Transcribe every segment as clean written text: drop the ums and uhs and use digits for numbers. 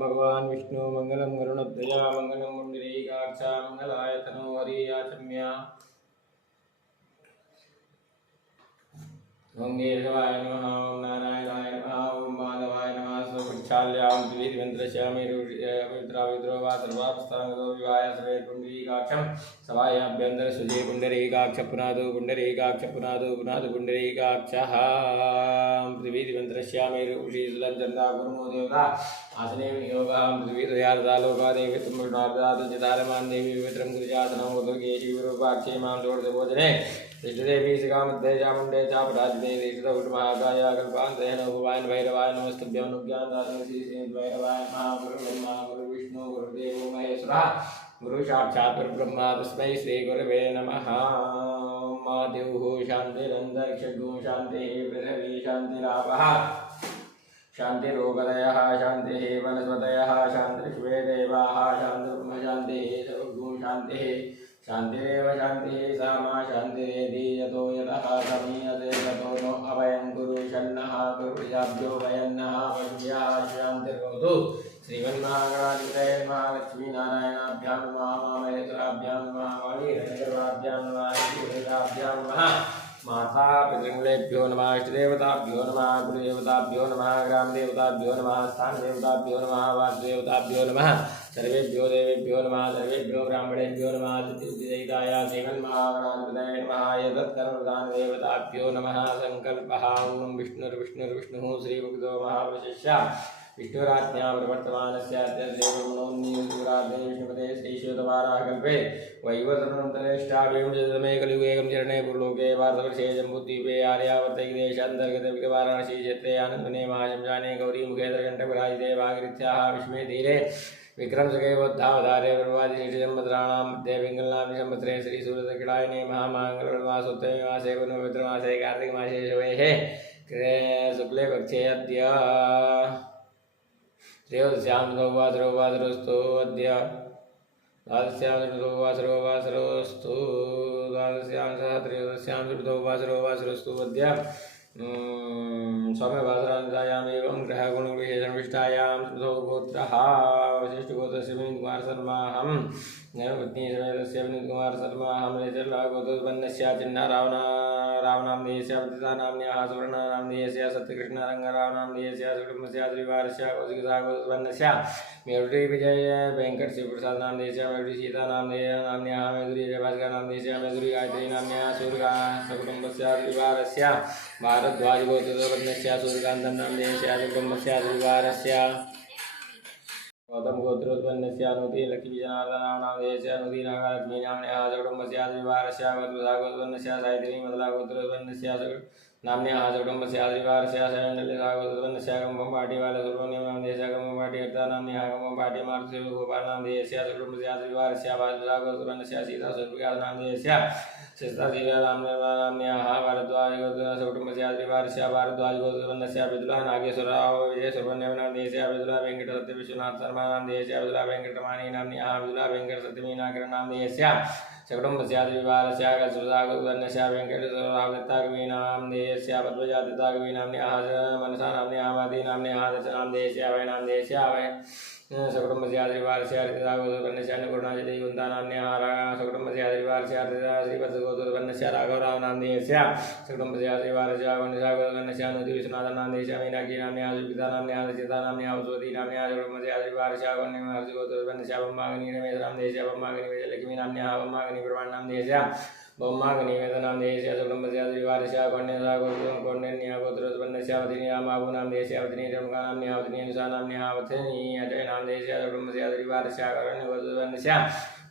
भगवान विष्णु मंगलम गरुणध्वजा मंगलम पुंडरीकाक्षा मंगलाय तनो हरियाचम्या ओम केशवाय नमः ओम नारायणाय नमः ओम माधवाय नमः स्वच्छाल्यां द्विवेद्रश्यामिरुद्राविद्रो वा सर्वापस्थांगो विवाय सवे पुंडरीकाक्षं सवायाभ्यंतर सुजे पुंडरीकाक्ष पुनादो पुंडरीकाक्ष पुनादो पुंडरीकाक्षः द्विवेद्रश्यामिरुषीसुलञ्चन्दा गुरुमो देवता आसने योगां द्विवेदयादालोकादेवी तुम्बुनार्दातुजितारमान् देवी वित्रं गुरुजातनं उदुर्गेशी विरूपाक्षे मां दोर्दभोजने इष्टदेवी शिखामध्य चामुंडे चापराजने इष्टदुर्महाकाय कल्पांतेन भुवायन भैरवाय नमस्तुभ्यं नुज्ञानदातुश्रीभैरवाय महागुरुब्रह्मा गुरुविष्णु गुरुदेवो महेश्वरः गुरु साक्षात् परब्रह्म तस्मै श्रीगुरवे नमः। मा द्युः शान्तिरन्तरिक्षगो शान्तिः पृथिवी शान्तिरापः शान्तिरोगदयः शान्तिः वनस्पतयः शान्तिर्विश्वे देवाः शान्तिर्ब्रह्म शान्तिः सर्वगुण शान्तिः शान्तिरेव शान्तिः सा मा शान्तिरेधि यतो यतः समीयते ततो नो अभयं कुरु शन्नः कुरुयाभ्यो भयन्नः पश्याः शान्तिर्भवतु। श्रीमन्महागणाधिपतये नमः। लक्ष्मीनारायणाभ्यां नमः। महेश्वराभ्यां नमः। वाणीरण्यगर्भाभ्यां नमः। श्रीवेदाभ्यां नमः। माता पितृङ्गुलेभ्यो नमः। इष्टदेवताभ्यो नमः। गुरुदेवताभ्यो नमः। ग्रामदेवताभ्यो नमः। स्थानदेवताभ्यो नमः। वासुदेवताभ्यो नमः। सर्वेभ्यो देवेभ्यो नमः। सर्वेभ्यो ब्राह्मणेभ्यो नमः। तिथिविजयिताय श्रीमन्महागणाधिपतये नमः। एतत्कर्मदानदेवताभ्यो नमः। सङ्कल्पः ॐ विष्णुर्विष्णुर्विष्णुः श्रीभगवतो महापुरुषस्य विष्णुराज्ञा प्रवर्तमानस्य अत्यदेवमनोन्नीतिराधे विष्णुपदे श्रीश्वेतवाराहकल्पे वैवतनन्तरेष्टाभिमुचतमे कलियुगेकं चरणे पुरलोके भारतवर्षे जम्बूद्वीपे आर्यावर्तैकदेशान्तर्गते वाराणसी क्षेत्रे आनन्दवने महाशंशाने गौरीमुखे दर्घण्टपराजिते वागीरथ्याः विष्मे तीरे विक्रम सखे बुद्धावतारे प्रभाति श्रीजन्मत्राणां मध्ये पिङ्गलनाम्नि संवत्सरे श्रीसूर्यदक्षिणायने महामाङ्गल्यमासोत्तमे मासे पुण्यपवित्रमासे कार्तिकमासे शवेः शुक्ले पक्षे अद्य त्रयोदश्यां वासरोस्तु अद्य द्वादश्यां वासरोस्तु द्वादश्यां सह त्रयोदश्यां वासरोस्तु अद्य सौम्यवासरान्तायाम् एवं ग्रहगुणविशेषणविष्टायां स्मृतौ गोत्रः वशिष्ठगोत्रस्य विनीतकुमार शर्माहं धर्मपत्नी समेतस्य विनीतकुमार शर्माहं गोत्रोत्पन्नस्य चिन्ना रावणामधेयस्य पतितानाम्न्याः सुवर्णानामधेयस्य सत्यकृष्णरङ्गरावणामधेयस्य सुकुटुम्बस्य त्रिवारस्य कौशिकसागोत्पन्नस्य मेरुटी विजय वेंकट शिवप्रसादनामधेयस्य मेरुटी सीतानामधेयनाम्न्याः मेदुरी जयभास्करनामधेयस्य मेदुरी गायत्री नाम्न्याः सूर्यका सकुटुम्बस्य त्रिवारस्य भारद्वाजगोत्रोत्पन्नस्य सूर्यकान्तनामधेयस्य सुकुटुम्बस्य त्रिवारस्य गौतम गोत्रोत्पन्नस्य अनुति लक्ष्मीजनार्दनामधेयस्य अनुति नागलक्ष्मीनाम्न्याः सकुटुम्बस्य त्रिवारस्य वधूसागोत्पन्नस्य सावित्री मदलागोत्रोत्पन्नस्य नाम्न्याः सकुटुम्बस्य त्रिवारस्य शरणल्यसागोत्पन्नस्य कंभंपाटीबालसुब्रह्मण्यनामधेयस्य कंभंपाटीहर्तानाम्न्याः कंभंपाटीमारुतिगोपालनामधेयस्य सकुटुम्बस्य त्रिवारस्य वासुसागोत्पन्नस्य सीतासूर्यप्रकाशनामधेयस्य शिस्तासीतानाम्न्याः भारद्वाजगोत्रोत्पन्नस्य त्रिवारस्य भारद्वाजगोत्रोत्पन्नस्य विदुला नागेश्वरराव विजयसुब्रह्मण्यनामधेयस्य विदुला वेंकटसत्यविश्वनाथ शर्मानामधेयस्य विदुला वेंकटरमणीनाम्न्याः विदुला वेंकटसत्यमीनाकरनामधेयस्य सकुटुम्बस्य त्रिवारस्य कल्पसागोत्पन्नस्य वेंकटेश्वररावदत्ताकवीनामधेयस्य पद्मजादत्ताकवीनाम्न्याः मनसानाम्न्याः मदीनाम्न्याः दशनामधेयस्य अभयनामधेयस्य अभय सकुटुम्बस्य त्रिवारस्य हरिदागोत्पन्नस्य अन्नपूर्णाजलैकुन्तानाम्न्याः सकुटुम्बस्य त्रिवारस्य श्रीवत्सगोत्पन्नस्य राघवरावनामधेयस्य सकुटुम्बस्य त्रिवारस्य वनिसागोत्पन्नस्य अनुतिविश्वनाथनामधेयस्य मीनाक्षीनाम्न्याः सुवितानाम्न्याः रचितानाम्न्याः उज्ज्वतीनाम्न्याः सकुटुम्बस्य त्रिवारस्य वन्यमहर्षिगोत्पन्नस्य बम्मागनी रमेशनामधेयस्य बम्मागनी विजयलक्ष्मीनाम्न्याः बम्मागनी प्रमाणनामधेयस्य बम्मागनी वेदनामधेयस्य सकुटुम्बस्य त्रिवारस्य कौण्डिन्यगोत्रोत्पन्नस्य वधिनीरामाबुनामधेयस्य वधिनीरमुखानाम्न्याः वधिनीनुषानाम्न्याः वधिनी अजयनामधेयस्य सकुटुम्बस्य त्रिवारस्य करण्यगोत्रोत्पन्नस्य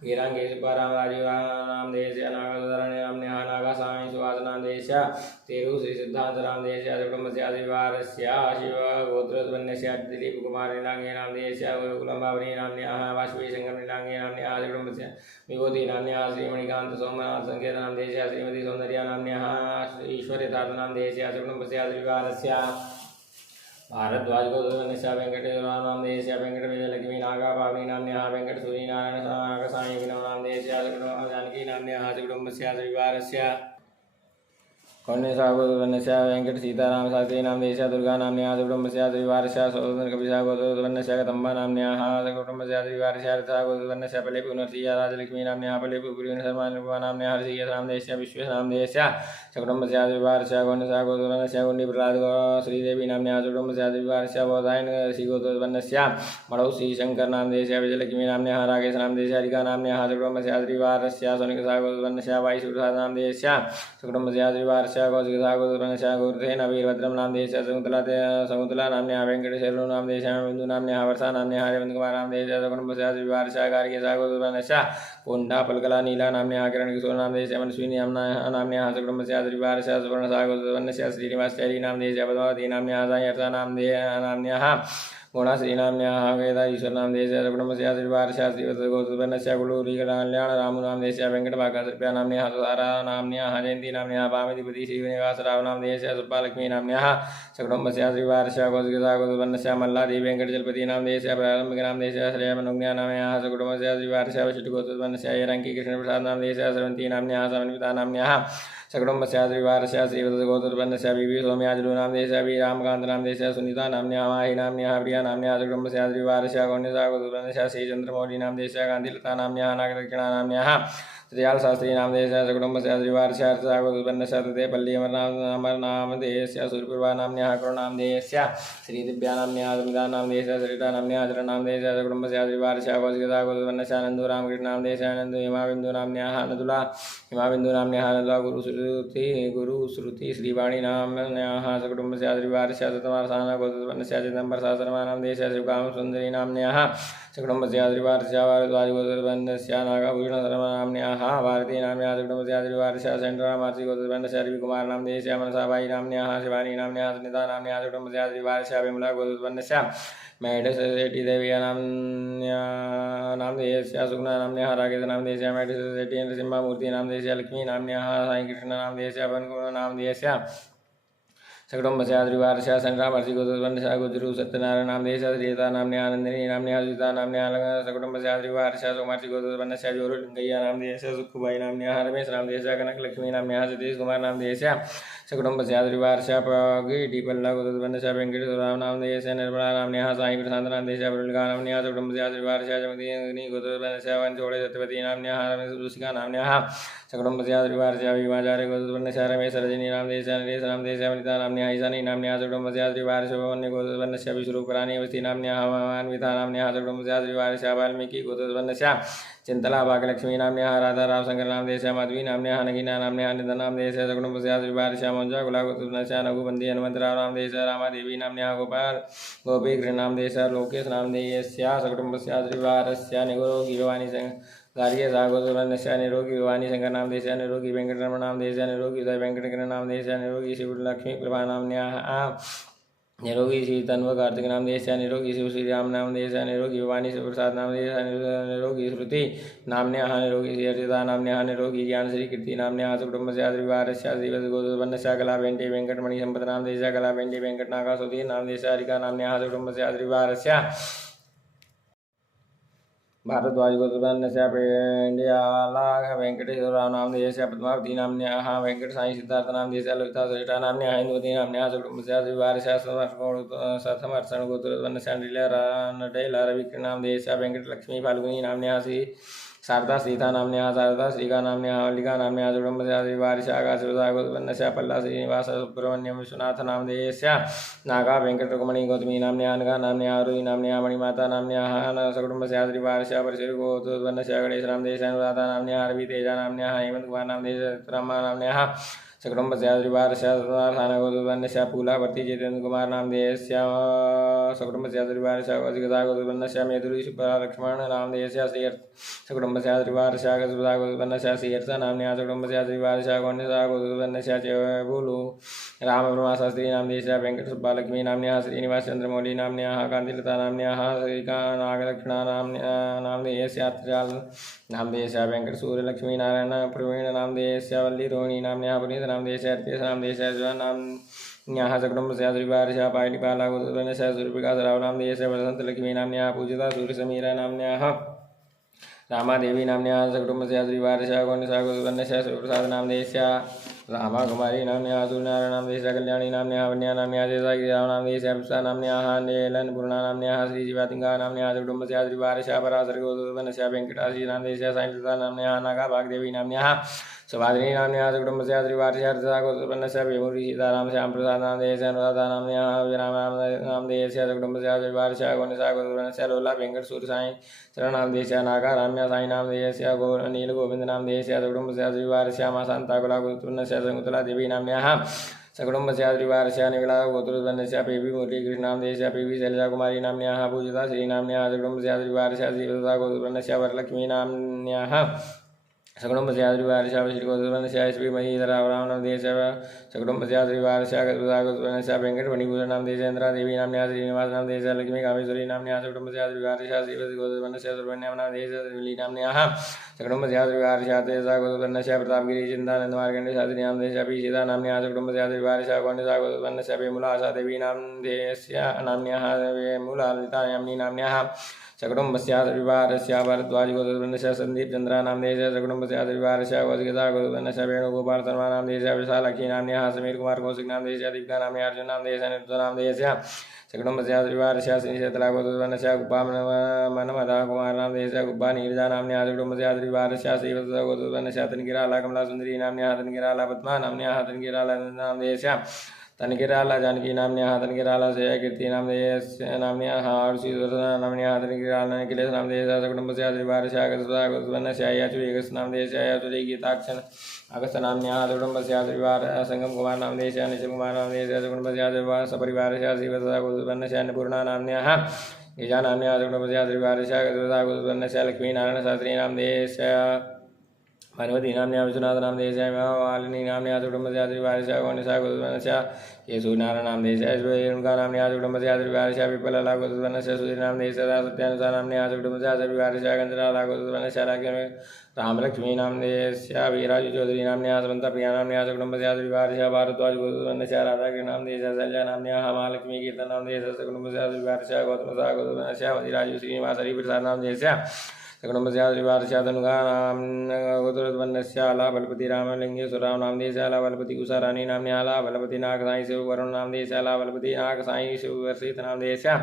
वीरांगे सुब्बारामराजीवनामधेयस्य नागधरण्याम्न्याः नागासामी सुवासनामधेयस्य तेरु श्रीसिद्धान्तनामधेयस्य सकुटुम्बस्य त्रिवारस्य शिवगोत्रोत्पन्नस्य दिलीपकुमारनीलाङ्गेनामधेयस्य कुलम्बावनीनाम्न्याः वाष्पीशङ्करनीलाङ्गेनाम्न्याः सकुटुम्बस्य विभूतिनाम्न्याः श्रीमणिकान्तसोमनाथसङ्केतनामधेयस्य श्रीमती सौन्दर्यानाम्न्याः ईश्वर्यतार्थनामधेयस्य सकुटुम्बस्य त्रिवारस्य भारद्वाजगोत्रोत्पन्नस्य वेंकटेश्वरनामधेयस्य वेंकटविजयलक्ष्मीनागापावनीनाम्न्याः वेंकटसूरीनारायणनागसामीनामधेयस्य जानकीनाम्न्याः सकुटुम्बस्य त्रिवारस्य कौण्य गोत्रवर्णस्य वेंकट सीताराम शास्त्री नामधेयस्य दुर्गा नाम्न्याः कुटुम्बस्य द्विवार्षः सौदन कपिशः गोत्रवर्णस्य कदम्बा नाम्न्याः कुटुम्बस्य द्विवार्षः रथः गोत्रवर्णस्य पलेपु नरसिंह राजलक्ष्मी नाम्न्याः पलेपु पुरीण शर्मा निरुपमा नाम्न्याः हर्षिः नामधेयस्य विश्वेश नामधेयस्य कुटुम्बस्य द्विवार्षः कौण्यः गोत्रवर्णस्य गुण्डी प्रहलाद श्रीदेवी नाम्न्याः कुटुम्बस्य द्विवार्षः बोधायन ऋषि गोत्रवर्णस्य मणौ श्रीशंकर नामधेयस्य विजयलक्ष्मी नाम्न्याः राकेश नामधेयस्य हरिका नाम्न्याः कुटुम्बस्य द्विवार्षः सोनिकः गोत्रवर्णस्य वायुसूर्यः नामधेयस्य कुटुम्बस्य द्विवार्षः गोत्रवर्णस्य वीरभद्रं नामधेयस्य समुतला नाम्न्याः वेंकटेश्वरो नामधेयस्य बिन्दु नाम्न्याः वर्षा नाम्न्याः अरविन्दकुमार नामधेयस्य कुटुम्बस्य द्विवार्षः गार्ग्यः गोत्रवर्णस्य कोण्डा पल्कला नीला नाम्न्याः किरणकिशोर नामधेयस्य मनस्विनी नाम्न्याः कुटुम्बस्य द्विवार्षः सुवर्णसा गोत्रवर्णस्य श्रीनिवासचारी नामधेयस्य पद्मावती नाम्न्याः सायर्षा नाम्न्याः गुणा श्रीनाम्न्याः वेदा ईश्वर नामधेयस्य कुटुम्बस्य द्विवार्षः श्रीवत्सगोत्रवर्णस्य कुलूरिकल्याण रामु नामधेयस्य वेंकटभागसर्प्या नाम्न्याः सुधारा नाम्न्याः जयन्ती नाम्न्याः पामिधिपति श्रीनिवासराव नामधेयस्य सुब्बालक्ष्मी नाम्न्याः कुटुम्बस्य द्विवार्षः गोत्रवर्णस्य मल्लादेवी वेंकटजलपति नामधेयस्य प्रारंभिक नामधेयस्य श्रेयमनुज्ञा नाम्न्याः कुटुम्बस्य द्विवार्षः वशिष्ठगोत्रवर्णस्य यरंकी कृष्णप्रसाद नामधेयस्य श्रवन्ती नाम्न्याः समन्विता नाम्न्याः कुटुम्बस्य द्विवार्षः श्रीवत्सगोत्रवर्णस्य बीवी सौम्याजलु नामधेयस्य बी रामकान्त नामधेयस्य सुनीता नाम्न्याः माहि नाम्न्याः प्रिया नाम्न्याः कुटुम्बस्य द्विवार्षः कौण्यः गोत्रवर्णस्य श्रीचन्द्रमौली नामधेयस्य कान्तिलता नाम्न्याः नागदक्षिणा नाम्न्याः त्रियाल शास्त्री नामधेयस्य कुटुम्बस्य द्विवार्षः गोत्रवर्णस्य तृतीयपल्ली अमरनामधेयस्य सूर्यप्रभा नाम्न्याः करुणामधेयस्य श्रीदिव्या नाम्न्याः समिता नामधेयस्य सरिता नाम्न्याः चरण नामधेयस्य कुटुम्बस्य द्विवार्षः गोत्रवर्णस्य नन्दु रामकृष्ण नामधेयस्य नन्दु हिमाबिन्दु नाम्न्याः नदुला हिमाबिन्दु नाम्न्याः नदुला गुरुश्रुति श्रीवाणी नाम्न्याः कुटुम्बस्य द्विवार्षः शतमार्षाः गोत्रवर्णस्य चिदम्बर सहस्रमा नामधेयस्य श्रीकाम सुन्दरी नाम्न्याः कुटुम्बस्य द्विवार्षः भारद्वाज गोत्रवर्णस्य नागभूषण शर्मा नाम्न्याः भारती नाम्न्याः कुटुम्बस्य द्विवार्षः सेण्ट्रामार्षि गोत्रवर्णस्य रविकुमार नामधेयस्य मनसाबाई नाम्न्याः शिवानी नाम्न्याः सुनीता नाम्न्याः कुटुम्बस्य द्विवार्षः विमला गोत्रवर्णस्य मेढशेट्टी देवी नामधेयस्य सुगुणा नाम्न्याः राकेश नामधेयस्य मेढशेट्टी नरसिंहमूर्ति नामधेयस्य लक्ष्मी नाम्न्याः साईकृष्ण नामधेयस्य पवनकुमार नामधेयस्य कुटुम्बस्य द्विवार्षः संग्रामर्षि गोत्रवर्णस्य गुज्जरु सत्यनारायण नामधेयस्य श्रीता नाम्न्याः नन्दिनी नाम्न्याः सुजिता नाम्न्याः कुटुम्बस्य द्विवार्षः सोमार्षि गोत्रवर्णस्य जोरुलिङ्गय्या नामधेयस्य सुखुबाई नाम्न्याः रमेश नामधेयस्य कनकलक्ष्मी नाम्न्याः सतीश कुमार नामधेयस्य कुटुम्बस्य द्विवार्षः पगीटिपल्ला गोत्रवर्णस्य वेंकटेश्वरराव नामधेयस्य निर्मला नाम्न्याः साई प्रशान्त नामधेयस्य प्रफुल्लिका नाम्न्याः कुटुम्बस्य द्विवार्षः जगदीश गोत्रवर्णस्य वंचोडे सत्यवती नाम्न्याः रमेश रुचिका नाम्न्याः कुटुम्बस्य द्विवार्षः भीमाचार्य गोत्रवर्णस्य रमेश रजनी नामधेयस्य नरेश नामधेयस्य वनिता नाम्न्याः ईशानी नाम्न्याः कुटुम्बस्य द्विवार्षः वन्य गोत्रवर्णस्य विश्वरूपराणी अवस्थी नाम्न्याः मान्विता नाम्न्याः कुटुम्बस्य द्विवार्षः वाल्मीकि गोत्रवर्णस्य चिंतला भाग्यलक्ष्मी नाम्न्याः राधा राव शंकर नामधेयस्य माधवी नाम्न्याः नगीना नाम्न्याः निधन नामधेयस्य कुटुम्बस्य द्विवार्षः मंजा गुला गोत्रवर्णस्य नगुबंदी हनुमन्तराव नामधेयस्य रामादेवी नाम्न्याः गोपाल गोपी कृष्ण नामधेयस्य लोकेश नामधेयस्य कुटुम्बस्य द्विवार्षः निरोगी भवानी गार्ग्य गोत्रवर्णस्य निरोगी भवानी शंकर नामधेयस्य निरोगी वेंकटरमण नामधेयस्य निरोगी उदय वेंकटकिरण नामधेयस्य निरोगी शिवलक्ष्मी प्रभा नाम्न्याः निरोगी श्री तन्व कार्तिक नामधेयस्य निरोगी शिव श्रीराम नामधेयस्य निरोगी भवानी शिवप्रसाद नामधेयस्य निरोगी श्रुति नाम्न्याः निरोगी श्री अर्चिता नाम्न्याः निरोगी ज्ञान श्री कीर्ति नाम्न्याः कुटुम्बस्य द्विवार्षः श्रीवत्सगोत्रवर्णस्य कलापेण्टी वेंकटमणि संपत नामधेयस्य कलापेण्टी वेंकटनागा सुधीर नामधेयस्य हरिका नाम्न्याः कुटुम्बस्य द्विवार्षः भारद्वाज गोत्रवर्णस्य पेण्ड्याला वेंकटेश्वरराव नामधेयस्य पद्मावती नाम्न्याः वेंकट साई सिद्धार्थ नामधेयस्य ललिता श्रेष्ठा नाम्न्याः इंदुवती नाम्न्याः कुटुम्बस्य द्विवार्षः समर्षण गोत्रवर्णस्य नडेला रविकृष्ण नामधेयस्य वेंकटलक्ष्मी फाल्गुनी नाम्न्याः श्री शारदा श्रीता नाम्न्याः शारदा श्रीका नाम्न्याः मल्लिका नाम्न्याः कुटुम्बस्य द्विवार्षः आकाशप्रसाद गोत्रवर्णस्य पल्ला श्रीनिवास सुब्रह्मण्यं विश्वनाथ नामधेयस्य नागा वेंकटरुक्मणी गौतमी नाम्न्याः अनघा नाम्न्याः आरुहि नाम्न्याः मणिमाता नाम्न्याः कुटुम्बस्य द्विवार्षः परिसर गोत्रवर्णस्य गणेश नामधेयस्य अनुराधा नाम्न्याः रवि तेजा नाम्न्याः हेमंत कुमार नामधेयस्य चित्रमा नाम्न्याः कुटुम्बस्य द्विवार्षः गोत्रवर्णस्य फूलावर्ती जितेन्द्र कुमार नामधेयस्य कुटुम्बस्य द्विवार्षः गोत्रवर्णस्य मेधुरी सुब्बा लक्ष्मण नामधेयस्य श्री कुटुम्बस्य द्विवार्षः गोत्रवर्णस्य श्रीहर्ष नाम्न्याः कुटुम्बस्य द्विवार्षः गौण्यः गोत्रवर्णस्य चेबुलु रामब्रह्मा शास्त्री नामधेयस्य वेंकट सुब्बालक्ष्मी नाम्न्याः श्रीनिवास चंद्रमौली नाम्न्याः कांतिलता नाम्न्याः श्रीका नागदक्षिणा नामधेयस्य नामधेयस्य वेंकट सूर्यलक्ष्मी नारायण प्रवीण नामधेयस्य वल्ली रोहिणी नाम्न्याः पुनीत नामधेयस्य अर्तेश नामधेयस्य नाम्न्याः कुटुम्बस्य द्विवार्षः पायलिपाला गोत्रवर्णस्य सूर्यप्रकाश राव नामधेयस्य वसन्तलक्ष्मी नाम्न्याः पूजिता सूर्यसमीरा नाम्न्याः रामादेवी नाम्न्याः कुटुम्बस्य द्विवार्षः गौण्यः गोत्रवर्णस्य शिवप्रसाद नामधेयस्य रामा कुमारी नाम्न्याः सूर्यनारायण नामधेयस्या कल्याणी नाम्न्याः वन्या नाम्न्याः शेषागिरिराव नामधेयस्या पुष्पा नाम्न्याः नीलनपूर्णा नाम्न्याः श्रीजीवातिङ्गा नाम्न्याः कुटुम्बस्या श्रीवारस्या पराशरगोत्रवनस्या वेङ्कटाशी नामधेयस्या साईंकृता नाम्न्याः नागाभागदेवी नाम्न्याः सुभाद्री नाम्न्याः कुटुम्बस्या श्रीवारस्या गोत्रवनस्या वेमुरी सीताराम श्यामप्रसाद नामधेयस्या अनुराधा नाम्न्याः विराम नामधेयस्या कुटुम्बस्या श्रीवारस्या गोनिसा गोत्रवनस्या लोला वेङ्कट सूर्य साई शरणनामधेयस्या नागाराम्या साई नामधेयस्या नीलगोविन्द नामधेयस्या कुटुम्बस्या श्रीवारस्या मा शान्ताकुला गोत्रवनस्या शकुन्तला देवी नाम्न्याः सकुटुम्बस्या श्रीवारस्या निगला गोत्रवनस्या पेवी मुरलीकृष्णनामधेयस्या पेवी शैलजाकुमारी नाम्न्याः पूजिता श्रीनाम्न्याः सकुटुम्बस्या श्रीवारस्या श्रीवत्सा गोत्रवनस्या वरलक्ष्मी नाम्न्याः सकुटुम्बस्या श्रीवारस्या श्रीगोत्रवनस्या श्रीमहीधरा नामधेयस्या सकुटुम्बस्या श्रीवारस्या गोत्रवनस्या वेङ्कटमणिभूषण नामधेयस्या इन्द्रादेवी नाम्न्याः श्रीनिवास नामधेयस्या लक्ष्मी कामेश्वरी नाम्न्याः सकुटुम्बस्या श्रीवारस्या श्रीवत्सगोत्रवनस्या सुब्रह्मण्यं नामधेयस्या श्रीवल्ली नाम्न्याः सकुटुम्बस्या श्रीवारस्या तेजसा गोत्रवनस्या प्रतापगिरी चिन्तानन्द मार्कण्डेय शास्त्री नामधेयस्या पीशिता नाम्न्याः सकुटुम्बस्या श्रीवारस्या गोण्डसा गोत्रवनस्या वेमुला आशा देवी नामधेयस्या नाम्न्याः वेमुला ललिता यामिनी नाम्न्याः सकुटुम्बस्या श्रीवारस्या भारद्वाज गोत्रवनस्या संदीप चंद्रा नामधेयस्या सकुटुम्बस्या श्रीवारस्या कौशिकता गोत्रवनस्या वेणुगोपाल शर्मा नामधेयस्या विशालाक्षी नाम्न्याः समीर कुमार कौशिक नामधेयस्या दीपिका नाम्न्याः अर्जुन नामधेयस्या निरुद्ध नामधेयस्या सकुटुम्बस्या श्रीवारस्या श्रीशैतला गोत्रवनस्या गुब्बा मनमदा कुमार नामधेयस्या गुब्बा नीरजा नाम्न्याः सकुटुम्बस्या श्रीवारस्या श्रीवत्सा गोत्रवनस्या तनगिराला कमला सुंदरी नाम्न्याः तनगिराला पद्मा नाम्न्याः तनगिराला नामधेयस्या तनगिराला जानकी नाम्न्याः तनगिराला जयकीर्ति नामधेयस्या नाम्न्याः आरुषिदर्शना नाम्न्याः तनगिराला निखिलेश नामधेयस्या सकुटुम्बस्या श्रीवारस्या अगस्ता गोत्रवनस्या याचुरी अगस्त नामधेयस्या याचुरी गीताक्षन अगस्त नाम्न्याः सकुटुम्बस्या श्रीवारस्या संगम कुमार नामधेयस्या निश्चल कुमार नामधेयस्या सकुटुम्बस्या सपरिवारस्या श्रीवत्सा गोत्रवनस्या अन्नपूर्णा नाम्न्याः गिजा नाम्न्याः सकुटुम्बस्या श्रीवारस्या गोत्रवनस्या लक्ष्मी नारायण शास्त्री नामधेयस्या भगवती नाम्न्याः विश्वनाथ नामधेयस्या मालिनी नाम्न्याः सकुटुम्बस्या श्रीवारस्या गौनिसा गोत्रवनस्या केशवनारायण नामधेयस्या रेणुका नाम्न्याः सकुटुम्बस्या श्रीवारस्या विपलला गोत्रवनस्या सुधीर नामधेयस्या सत्यानुसा नाम्न्याः सकुटुम्बस्या श्रीवारस्या गंजराला गोत्रवनस्या रामलक्ष्मी नामधेयस्या वीराजु चौधरी नाम्न्याः समन्ताप्रिया नाम्न्याः सकुटुम्बस्या श्रीवारस्या भारद्वाज गोत्रवनस्या राधाकृष्ण नामधेयस्या शैलजा नाम्न्याः महालक्ष्मी कीर्तन नामधेयस्या सकुटुम्बस्या श्रीवारस्या गौतमसा गोत्रवनस्या मदिराजु श्रीनिवास हरिप्रसाद नामधेयस्या सकुटुम्बस्या श्रीवारस्या तनुगा गोत्रवनस्या बलपति रामलिंगेश्वरराव नामधेयस्या बलपति उषा रानी नाम्न्याः बलपति नाग साई शिव वरुण नामधेयस्या बलपति नाग साई शिव वर्षित नामधेयस्या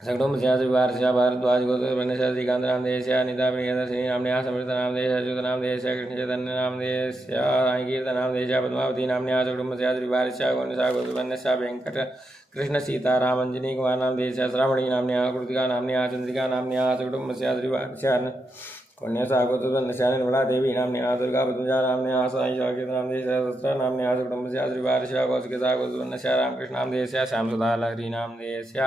सकुटुम्बस्या श्रीवारस्या भारद्वाज गोत्रवनस्या श्रीकांत नामधेयस्या अनिता प्रियदर्शिनी नाम्न्याः समृत नामधेयस्या अच्युत नामधेयस्या कृष्ण चैतन्य नामधेयस्या साई कीर्तन नामधेयस्या पद्मावती नाम्न्याः सकुटुम्बस्या श्रीवारस्या गौनिसा गोत्रवनस्या वेङ्कट कृष्ण सीताराम अंजनी कुमार नामधेयस्या श्रावणी नाम्न्याः कृतिका नाम्न्याः चंद्रिका नाम्न्याः सकुटुम्बस्या श्रीवारस्या कन्यासा गोत्रवनस्या निर्मला देवी नाम्न्याः दुर्गा पद्मजा नाम्न्याः साई शाकित नामधेयस्या शस्त्रा नाम्न्याः सकुटुम्बस्या श्रीवारस्या कौशिकता गोत्रवनस्या रामकृष्ण नामधेयस्या श्यामसुधा लहरी नामधेयस्या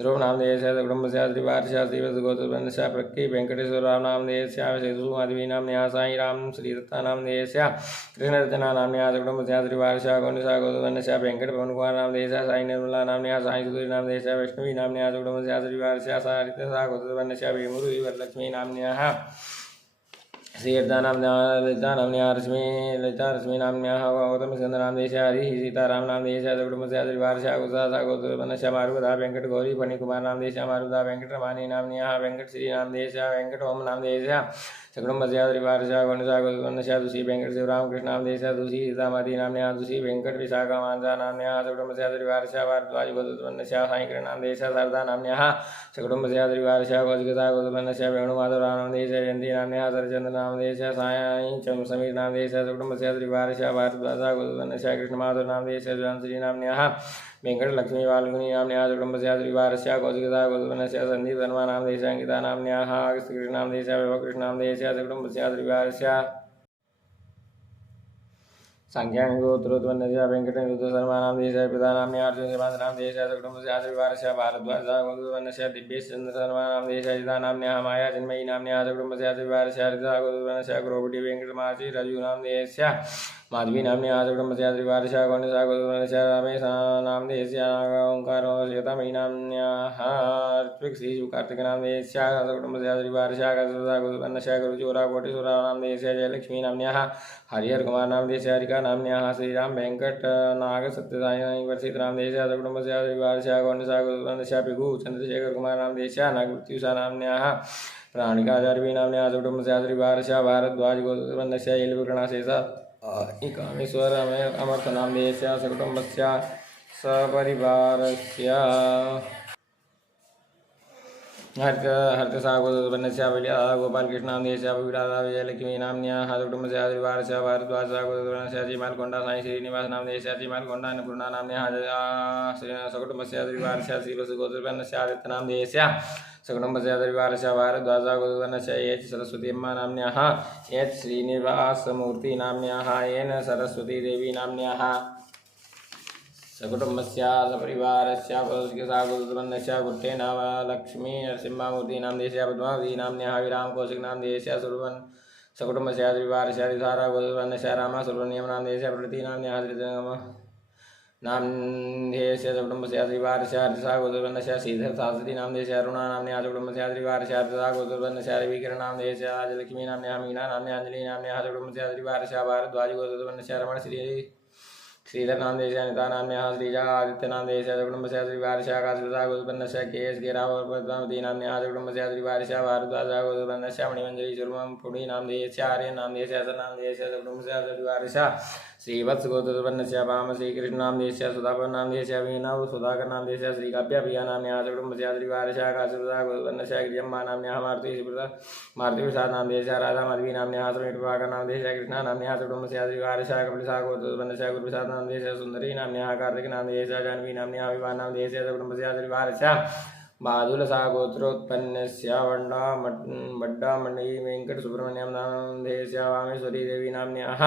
ध्रुव नामधेयस्या सकुटुम्बस्या श्रीवारस्या श्रीवत्स गोत्रवनस्या प्रक्की वेंकटेश्वर राव नामधेयस्या सेतुमाधवी नाम्न्याः साई राम श्रीदत्ता नामधेयस्या कृष्णरचना नाम्न्याः सकुटुम्बस्या श्रीवारस्या गौनिसा गोत्रवनस्या वेंकट पवन कुमार नामधेयस्या साई निर्मला नाम्न्याः साई सुधीर नामधेयस्या वैष्णवी नाम्न्याः सकुटुम्बस्या श्रीवारस्या सारितसा गोत्रवनस्या वेमुरी वरलक्ष्मी नाम्न्याः श्रीयर्ता नाम्न्याः ललिता रश्मि नाम्न्याः गौतमस्कन्द नामधेयस्या हरिः सीताराम नामधेयस्या सकुटुम्बस्या श्रीवारस्या गुप्ता गोत्रवनस्या मारुदा वेंकट गौरी फणिकुमार नामधेयस्या मारुदा वेंकटरमाणी नाम्न्याः वेंकटश्री नामधेयस्या वेंकट ओम नामधेयस्या सकुटुम्बस्या श्रीवारस्या गौनिसा गोत्रवनस्या दुषी वेंकट शिवरामकृष्ण नामधेयस्या दुषी सीतामती नाम्न्याः दुषी वेंकट विशाखा मानसा नाम्न्याः सकुटुम्बस्या श्रीवारस्या भारद्वाज गोत्रवनस्या साईकृष्ण नामधेयस्या शारदा नाम्न्याः सकुटुम्बस्या श्रीवारस्या कौशिकता गोत्रवनस्या वेणुमाधवराव नामधेयस्या जयन्ती नाम्न्याः सरचंद्र नामधेयस्या साई समीर नामधेयस्या सकुटुम्बस्या श्रीवारस्या भारद्वाज गोत्रवनस्या कृष्णमाधव नामधेयस्या श्री नाम्न्याः वेंकट लक्ष्मी वाल्गुनी नाम्न्याः सकुटुम्बस्या श्रीवारस्या कौशिकता गोत्रवनस्या संदीप शर्मा नामधेयस्या अंकिता नाम्न्याः कृष्ण नामधेयस्या वैभवकृष्ण नामधेयस्या सकुटुम्बस्या श्रीवारस्या संख्यानि गोत्रोत्पन्नस्या वेंकटनिरुद्ध शर्मा नामधेयस्या पिता नाम्न्याः अर्जुन श्रीमान् नामधेयस्या सकुटुम्बस्या श्रीवारस्या भारद्वाज गोत्रवनस्या दिव्येश चंद्र शर्मा नामधेयस्या जिता नाम्न्याः माया जन्मयी नाम्न्याः सकुटुम्बस्या श्रीवारस्या हरिता गोत्रवनस्या गुरोपटी वेंकटमासी रजु नामधेयस्या माधवी नाम्न्याः सकुटुम्बस्या श्रीवारस्या गौनिसा गोत्रवनस्या रमेश नामधेयस्या ओंकारो श्वेतामयी नाम्न्याः ऋत्विक श्री शिवकार्तिक नामधेयस्या सकुटुम्बस्या श्रीवारस्या गोत्रवनस्या गुरुचोरा कोटेश्वरा नामधेयस्या जयलक्ष्मी नाम्न्याः हरिहर कुमार नामधेयस्या हरिका नाम्न्याः श्रीराम वेंकट नाग सत्यसाई वर्षित नामधेयस्या सकुटुम्बस्या श्रीवारस्या गौनिसा गोत्रवनस्या पिगु चंद्रशेखर कुमार नामधेयस्या नागवत्युषा नाम्न्याः प्राणिकाचार्वी नाम्न्याः सकुटुम्बस्या श्रीवारस्या भारद्वाज गोत्रवनस्या येलविकृणा शेषा कामेश्वरमय अमर्थनामधेयस्य सकुटुम्बस्य सपरिवारस्य हर्षसागोत्पन्नस्य गोपालकृष्णामधेयस्य विराधा विजयलक्ष्मी नाम्न्याः सकुटुम्बस्य परिवारस्य भारद्वाजसागोत्पन्नस्य श्रीमालकोण्डा साई श्रीनिवासनामधेयस्य श्रीमालकोण्डा अन्नपूर्णा नाम्न्याः सकुटुम्बस्य परिवारस्य श्रीवसुगोत्पन्नस्य आदित्यनामधेयस्य सकुटुम्बस्य परिवारस्य भारद्वाजसागोत्पन्नस्य एच सरस्वती अम्मा नाम्न्याः एच श्रीनिवासमूर्ति नाम्न्याः येन सरस्वती देवी नाम्न्याः सकुटुम्बस्य सपरिवारस्य सागोत्पन्नस्य गुट्टे नाम लक्ष्मी नरसिंहमूर्ति नामधेयस्य पद्मावती नाम्न्याः विराम कौशिक नामधेयस्य सकुटुम्बस्य परिवारस्य धारागोत्पन्नस्य राम सुब्रह्मण्यम नामधेयस्य प्रकृति नाम्न्याः नामधेयस्य सकुटुम्बस्य परिवारस्य हर्षसागोत्पन्नस्य श्रीधर शास्त्री नामधेयस्य अरुणा नाम्न्याः सकुटुम्बस्य परिवारस्य हर्षसागोत्पन्नस्य रविकिरण नामधेयस्य राजलक्ष्मी नाम्न्याः मीना नाम्न्याः अंजलि नाम्न्याः सकुटुम्बस्य परिवारस्य भारद्वाजगोत्पन्नस्य रमण श्रीधर नामधेयस्य अनिता नाम्न्याः श्रीजा आदित्य नामधेयस्य सकुटुम्बस्य परिवारस्य आकाशप्रसागोत्पन्नस्य केएस गेराव पद्मावती नाम्न्याः सकुटुम्बस्य परिवारस्य भारद्वाजगोत्पन्नस्य मणिमञ्जरी सुरमं पुणी नामधेयस्य आर्यन नामधेयस्य असर नामधेयस्य सकुटुम्बस्य परिवारस्य श्रीवत्सगोत्पन्नस्य वाम श्रीकृष्ण नामधेयस्य सुधाकर नामधेयस्य अभिनव सुधाकर नामधेयस्य श्रीकाव्यप्रिया नाम्न्याः सकुटुम्बस्य परिवारस्य आकाशप्रसागोत्पन्नस्य गिरिजम्मा नाम्न्याः मारुतिप्रसाद नामधेयस्य राधा माधवी नाम्न्याः श्रीप्रभाकर नामधेयस्य कृष्णा नाम्न्याः सकुटुम्बस्य परिवारस्य कपिलसागोत्पन्नस्य गुरुप्रसाद नामधेयस्य सुंदरी नाम्न्याः कार्तिक नामधेयस्य जाह्नवी नाम्न्याः विवाह नामधेयस्य सकुटुम्बस्य परिवारस्य बादुलसागोत्रोत्पन्नस्य वड्डामणि वेंकट सुब्रह्मण्यम नामधेयस्य वामेश्वरी देवी नाम्न्याः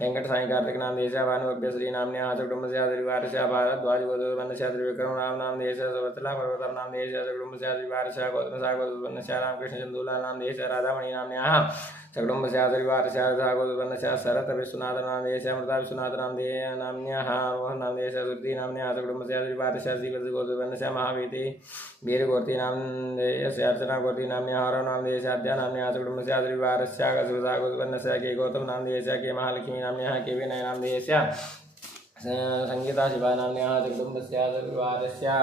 वेंकट साई कार्तिक नामधेयस्य भानुभव्यश्री नाम्न्याः सकुटुम्बस्य परिवारस्य भारद्वाजगोत्रोत्पन्नस्य त्रिविक्रम नामधेयस्य सवतला पर्वतम नामधेयस्य सकुटुम्बस्य परिवारस्य गौतमसागोत्पन्नस्य रामकृष्ण चंदूलाल नामधेयस्य राधामणि नाम्न्याः सकुटुम्बस्य परिवारस्य सागोत्पन्नस्य शरत विश्वनाथ नामधेयस्य अमृता विश्वनाथ नाम्न्याः रोहन नामधेयस्य श्रुति नाम्न्याः सकुटुम्बस्य परिवारस्य श्रीवत्सगोत्पन्नस्य महावीति वीरगोर्ति नामधेयस्य अर्चना गोर्ति नाम्न्याः हरव नामधेयस्य आद्या नाम्न्याः सकुटुम्बस्य परिवारस्य सागोत्पन्नस्य के गौतम नामधेयस्य के महालक्ष्मी नाम्न्याः के विनय नामधेयस्य संगीता शिवा नाम्न्याः सकुटुम्बस्य परिवारस्य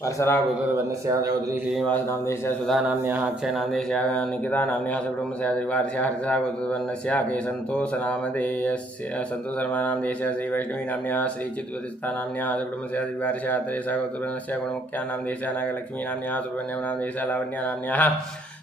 परसरागोत्रोत्पन्नस्य चौधरी श्रीनिवास नामधेयस्य सुधा नाम्न्याः अक्षय नामधेयस्य निकिता नाम्न्याः सकुटुम्बस्य परिवारस्य हर्षसागोत्रोत्पन्नस्य के संतोष नामधेयस्य संतोष शर्मा नामधेयस्य श्रीवैष्णवी नाम्न्याः श्रीचित्वतिस्था नाम्न्याः सकुटुम्बस्य परिवारस्य त्रयसागोत्रोत्पन्नस्य गुणमुख्या नामधेयस्य नागलक्ष्मी नाम्न्याः सुब्रह्मण्यम नामधेयस्य लावण्या नाम्न्याः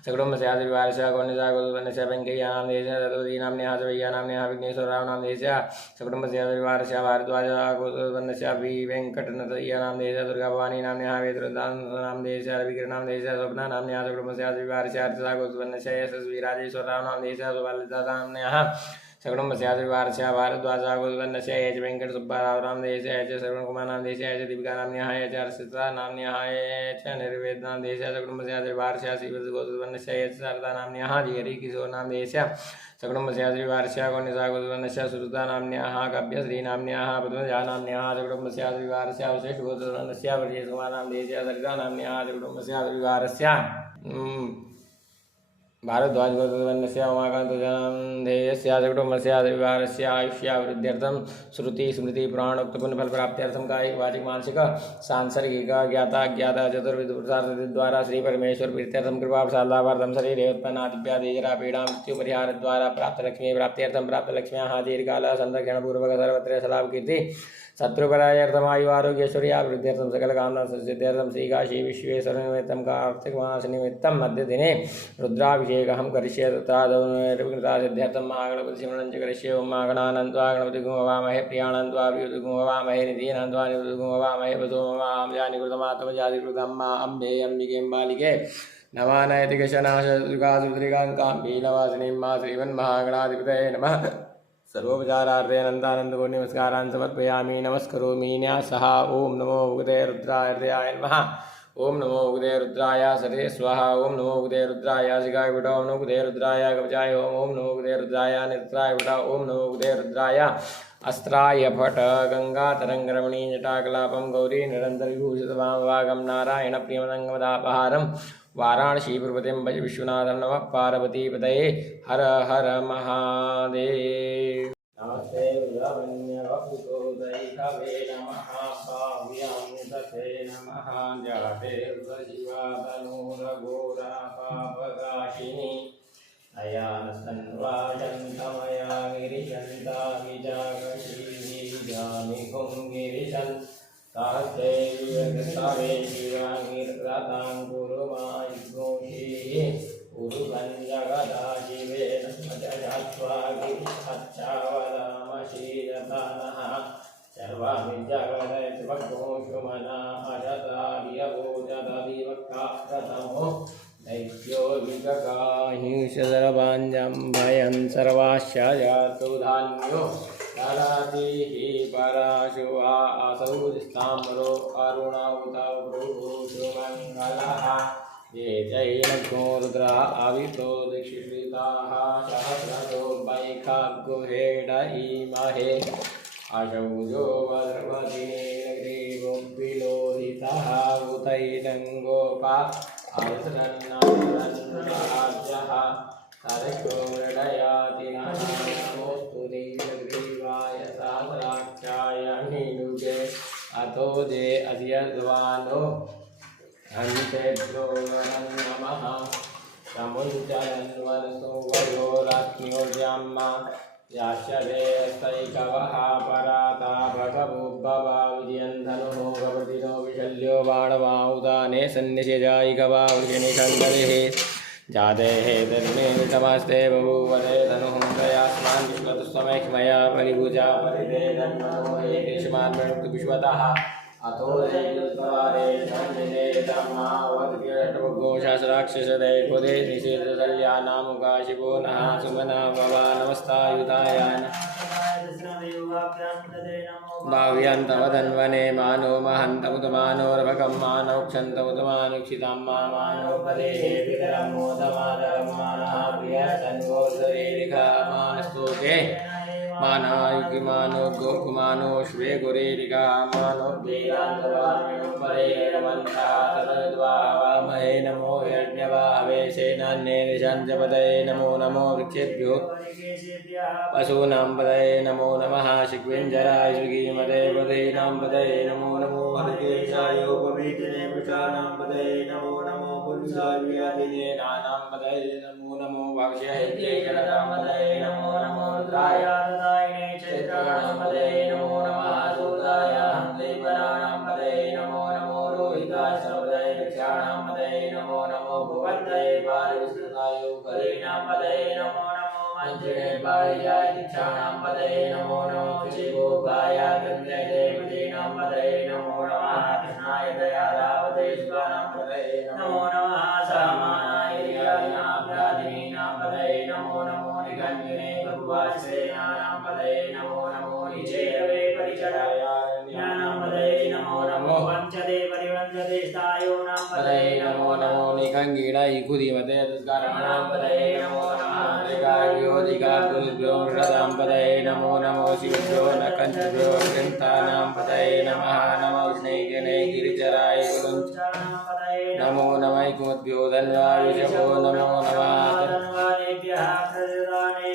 सकुटुम्बस्य परिवारस्य गौण्यसागोत्पन्नस्य वेङ्कय्या नामधेयस्य सतोदी नाम्न्याः सवय्या नाम्न्याः विघ्नेश्वरराव नामधेयस्य सकुटुम्बस्य परिवारस्य भारद्वाजगोत्रोत्पन्नस्य वेङ्कटनतय्या नामधेयस्य दुर्गाभवानी नाम्न्याः वेदवृन्दानामधेयस्य रविकिरण नामधेयस्य स्वप्ना नाम्न्याः सकुटुम्बस्य परिवारस्य हर्षसागोत्पन्नस्य यशस्वी राजेश्वरराव नामधेयस्य सुबालिता नाम्न्याः सकुटुम्बस्य परिवारस्य भारद्वाजगोत्पन्नस्य एच वेंकट सुब्बाराव नामधेयस्य एच श्रवणकुमार नामधेयस्य एच दीपिका नाम्न्याः एच हर्षिता नाम्न्याः एच निर्वेद नामधेयस्य सकुटुम्बस्य परिवारस्य श्रीवत्सगोत्पन्नस्य एच शारदा नाम्न्याः हरिकिशोर नामधेयस्य सकुटुम्बस्य परिवारस्य गौण्यसागोत्पन्नस्य सुरुता नाम्न्याः काव्यश्री नाम्न्याः पद्मजा नाम्न्याः सकुटुम्बस्य परिवारस्य अवशेषगोत्रोत्पन्नस्य वर्षेशकुमार नामधेयस्य सरिता नाम्न्याः सकुटुम्बस्य परिवारस्य भारद्वाजगोत्रोत्पन्नस्य उमाकान्तनामधेयस्य सकुटुम्बस्य परिवारस्य आयुष्यावृद्ध्यर्थं श्रुति स्मृति पुराणोक्तपुण्यफलप्राप्त्यर्थं कायिक वाचिक मानसिक सांसर्गिक ज्ञाता अज्ञाता चतुर्विधपुरुषार्थद्वारा श्री परमेश्वर प्रीत्यर्थं कृपाप्रसादार्थं शरीरे उत्पन्नादिव्याधिजरा पीड़ा मृत्युपरिहारद्वारा प्राप्तलक्ष्मी प्राप्त्यर्थं प्राप्तलक्ष्म्याः दीर्घकाल संरक्षणपूर्वक सर्वत्र सलाभकीर्ति शत्रुपरायर्थमायु आरोग्यैश्वर्याभिवृद्ध्यर्थं सकलकामना सिद्ध्यर्थं श्रीकाशी विश्वेश्वरनिमित्तं कार्तिकमासनिमित्तं मध्यदिने रुद्राभिषेकं करिष्ये तथा सिद्ध्यर्थं महागणपतिसिमरणं च करिष्ये ओं महागणानन्त्वा गणपतिगुं हवामहे प्रियाणन्त्वा प्रियुतिगुं हवामहे निधीनन्त्वा निवृतिगुं हवामहे वसोमवामजानिकृतमम्मा अम्बे अम्बिके बालिके नवानैतिकशनाशुकासुत्रिकाङ्काम्बीलवासिनीं मा श्रीमन्महागणाधिपतये नमः सर्वोपचारार्थे अनन्तानन्दको नमस्कारान् समर्पयामि नमस्करोमि न्यासः ओं नमो भगवते रुद्राय नमः ओं नमो भगवते रुद्राय सरे स्वाहा ओं नमो भगवते रुद्राय शिखाय गुटा ओं नमो भगवते रुद्राय कवचाय ओं नमो भगवते रुद्राय नेत्राय गुटा ओं नमो भगवते रुद्राय अस्त्राय फट गंगातरंगरमणी जटाकलापं गौरी निरन्तरविभूषितवामभागं नारायण प्रियमदङ्गमदापहारं वाराणसीपुरपतिं भज विश्वनाथं नमः पार्वतीपतये हर हर महादेव नमस्ते वृन्दावन्यवपुतोदैकवे नमः पाव्यां तथे नमः जाते शिवातनूरघोरा पापकाशिनी अयानस्तन्वाचन्तमया गिरिशन्तागिजागशीगिरिजामिकुं गिरिशन् सहस्रे विवेकसवे शिवाङ्गिरतां गुरुमायुगोषीः उरुगञ्जगदा शिवेन मजयात्वा गिरिच्छावदामशीरतानः सर्वामिजगदयत्वघोषुमना अशतार्यभोजदधिवक्ताप्रतमो दैत्यो विगगाहिंसर्वाञ्जं भयं सर्वास्य जातु धान्यो ददातिः पराशुवा असौ स्ताम्रो अरुणौतभृभूषुमङ्गलः ये जैनघो रुद्रः आवितो दीक्षिताः सहस्रतो वैखाग्गुहेड ईमहे अशौजो वज्रवदीर्ग्रीवोऽपिलोहितः उतैरङ्गोपा आर्द्रन्नाद्यः सरको मृडयाति नमोऽस्तु दीर्घग्रीवाय सहस्राक्षाय मीनुगे अतो जे अस्यद्वानो हंसेभ्यो नमः समुञ्चरन्वनसो वयोरात्म्योऽजाम्मा यास्यदेस्तैकवः पराता भगवुद्भवा विजयन्धनुः भवतिनो विशल्यो बाणवाहुदाने सन्निषेजायिकवा वृषनिषङ्गलिः जातेः धर्मेतमस्ते बभूवरे धनुः प्रयास्मान् विश्वतस्त्वमेक्ष्मया परिभुजा परिते धन्मनो ये ग्रीष्मान् विश्वतः अतो दैवद्वारे सन्निधे धर्मावद्घोषासराक्षसदैर्भुदे निषेधकल्याणामुकाशिपो नः सुमना भवा नमस्तायुधायान भाव्यन्तवधन्वने मानो महन्तमुतमानोरभकं मानौक्षन्तमुतमानुक्षितां मानोपदेः पितरं मोदमादरं मानः प्रियसन्वोदरेरिका मानस्तोके मानायुगिमानो गोकुमानो श्वे गुरेरिका मानो वीरान्तवामिनो परेरमन्ता तद्वावामहे नमो यज्ञवाहवे सेनान्येनिशाञ्जपदये नमो नमो वृक्षेभ्यो पशूनां पदये नमो नमः शिग्विञ्जराय श्रीमते पदीनां पदये नमो नमो हरिकेशायोपवीतिने पुरुषाणां पदये नमो नमो पुरुषाव्याधिने नानां पदये नमो नमो भक्ष्यहेत्यैकरतां पदये नमो नमो रुद्राय दायिने चैत्राणां पदये नमो नमः सूताय हंसलीपराणां पदये नमो नमो रोहिताय सर्वदये वृक्षाणां पदये नमो नमो भुवन्तये पारिविस्तृताय उपरीणां पदये नमो नमो मन्त्रिणे पारिजाय दीक्षाणां पदये नमो नमो शिवोगाय गन्धदेवतीनां पदये नमो नमः कृष्णाय दयाधावते शिवानां पदये नमो नमः सामानाय रियादिनां पदये नमो नमो निगञ्जने भगवासेनानां पदये नमो नमो निचेरवे परिचरायानां पदये नमो नमो वञ्चते परिवञ्चते स्थायोनां पदये नमो नमो निखङ्गिणै कुधिमते दुष्कराणां पदये नमो नमः त्रिकायोधिकाकुलभ्यो मृषतां पदये नमो नमो शिवभ्यो नकञ्चभ्यो ग्रन्थानां पदये नमः नमो विष्णुगणे गिरिचराय गुरुञ्चानां पदये नमो नमः कुमद्भ्यो धन्वायुषभो नमो नमः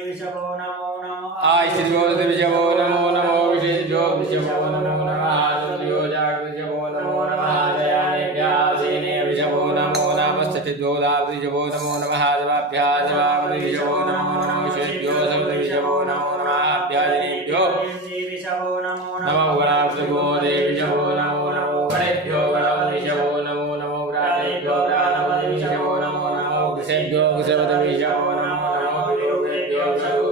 विषभो नमो नमः आयश्रीभ्यो विषभो नमो नमो विषेभ्यो विषभो नमो नमः दुर्यो जागृषभो नमो नमः दयानेभ्यः सेने विषभो नमो नमः सचिद्भ्यो दावृषभो नमो नमः देवाभ्यः देवावृषभो नमो नमः श्वेभ्यो सप्तविषभो नमो नमः अभ्याजनेभ्यो विषभो नमो नमः वराभ्यो देविषभो नमो नमो गणेभ्यो गणपतिषभो नमो नमो व्रातेभ्यो व्रातपतिषभो नमो नमो कृषेभ्यो कृषपतिषभो नमो नमो विलोकेभ्यो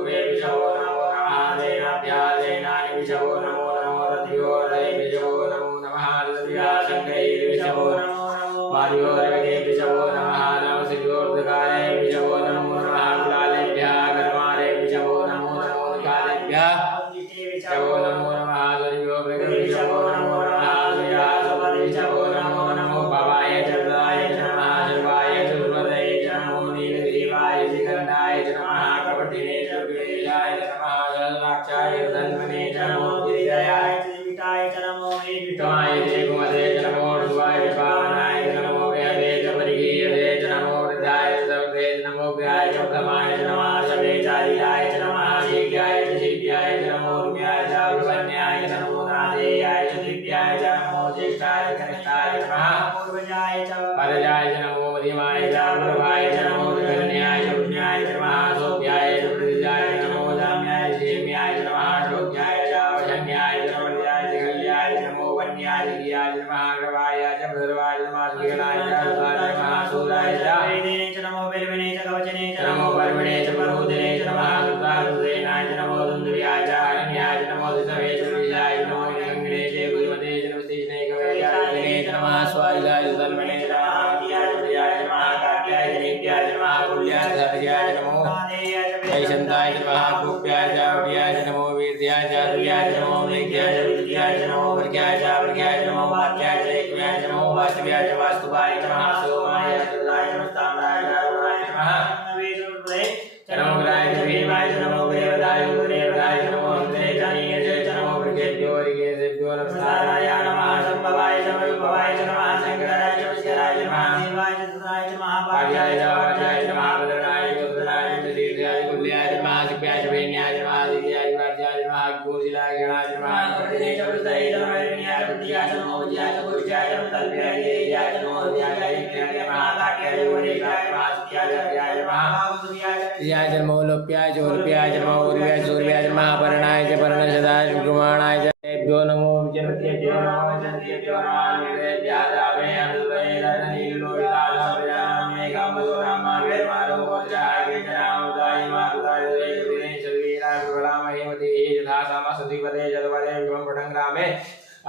विषभो नमो नमः सेनाभ्यः सेनानिविषभो नमो नमो रथभ्यो रथेभ्यो नमो नमः रथभ्यः शङ्खैर्विषभो नमो नमो मार्योर्गणेभ्यो नमः नमसिद्ध्योर्धकाय विषभो नमो नमः कुलालेभ्यः कर्मारेभ्यो नमो नमो निकालेभ्यः विषभो नमो नमः सूर्यो विषभो नमो नमः सूर्यासपतिषभो नमो नमो भवाय चन्द्राय च नमः सर्वाय सुहृदये च नमो नीलग्रीवाय शिखण्डाय च नमः कपटिने च गिरिजाय च नमः जलराक्षाय धन्वने च नमो गिरिजयाय च जीविताय च नमो विष्टमाय च कुमते च नमो ध्रुवाय च पावनाय च नमो व्याधे च परिगीयते च नमो वृद्धाय च सर्वे च नमो व्याय च प्रथमाय च नमः शवेचार्याय च नमः शीघ्राय च शीघ्राय च नमो रूप्याय च विपन्याय च नमो नादेयाय च दिव्याय च नमो ज्येष्ठाय च कनिष्ठाय च नमः पूर्वजाय च परजाय च नमो मध्यमाय च पूर्वाय च नमो धन्याय च पुण्याय च नमः पदव्याय नमो मेघ्याय विद्याय नमो वर्ग्याय वर्ग्याय नमो वाक्याय एकव्याय नमो वास्तव्याय वास्तुवाय नमः सोमाय चतुराय नमस्ताम्राय नमः नमो ग्राय भीमाय नमो देवदाय देवदाय नमो तेजानीय नमो वृक्षेभ्यो ऋगेभ्यो नमस्काराय नमः संभवाय नमः शंकराय नमस्काराय नमः देवाय चतुराय नमः पार्याय नमः वदनाय वदनाय दीर्घाय कुल्याय नमः शिव्याय वेण्याय नमः दिव्याय वर्ज्याय नमः गोजिलाय गणाय नमः पठने चतुर्दय नमः विण्याय विद्याय नमो विद्याय गुरुजाय नमः तल्प्याय देयाय नमो विद्याय नमः काट्याय वरेशाय नमः सिद्ध्याय नमः याय नमो लोप्याय चोल्प्याय नमो उर्व्याय सूर्याय नमः परणाय च पर्णशदाय ब्रह्मणाय च तेभ्यो नमो विजयतेभ्यो नमो जन्तेभ्यो नमः निर्वेद्यादावे अनुवे रजनीलो विलासप्रजामे कामसोरामा वेरमारो वज्राय विजनाम उदाय मारुदाय देवदेश वीराय प्रभलामहे मते यथा समसधिपदे जलवदे विभं पठंग्रामे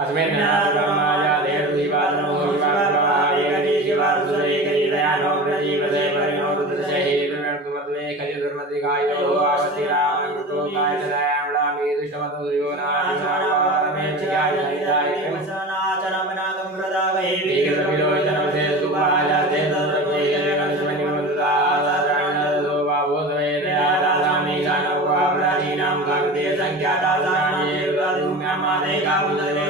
अस्मिन् नामब्रह्माया देवदीवादनो विवादवाय गणेशवासुरे कलिदयानो प्रजीवदे परिणो रुद्रशहे विमर्तुमद्वे खलिधर्मदिगाय वासति राम कृतोकाय दयामलामि दुष्टमतुर्यो नारायणमे चियाय हरिदाय वसनाचनमनागं प्रदागहे विकृतविलोचनमते सुभाजाते तद्रवे गणस्मनिमन्ता साधारणो वावोदवे दयादासामि गानवावरादीनां गाविते संख्याता सामये गादुम्यामादे गावुदरे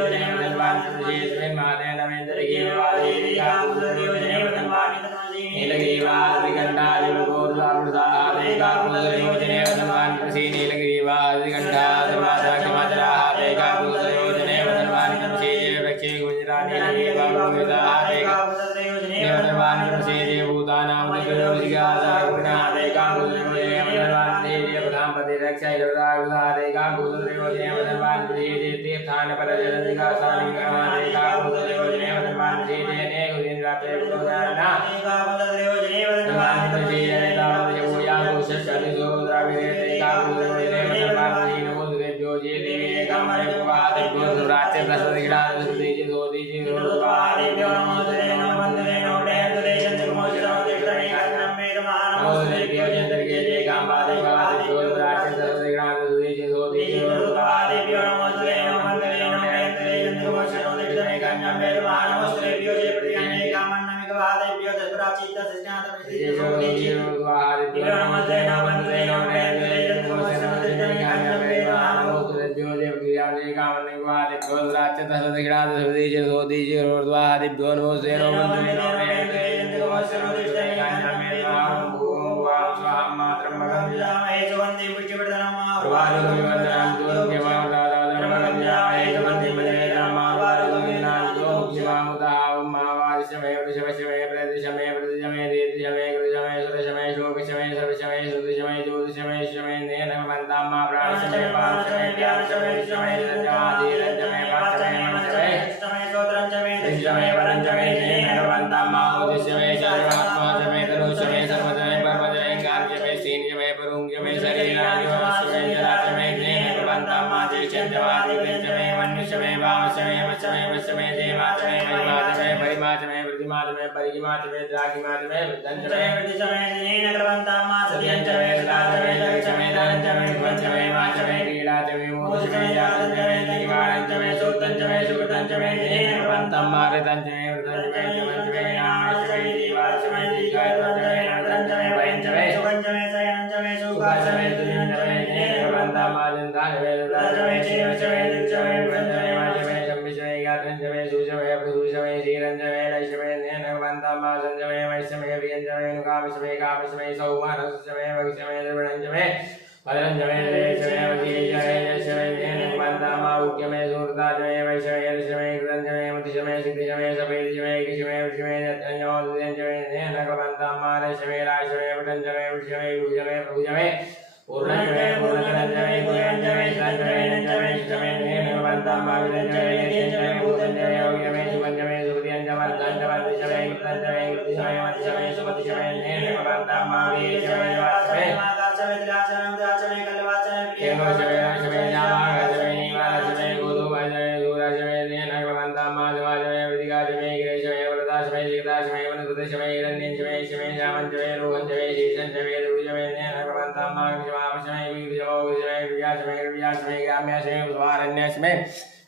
ग्राम्याशमे स्वारण्याशमे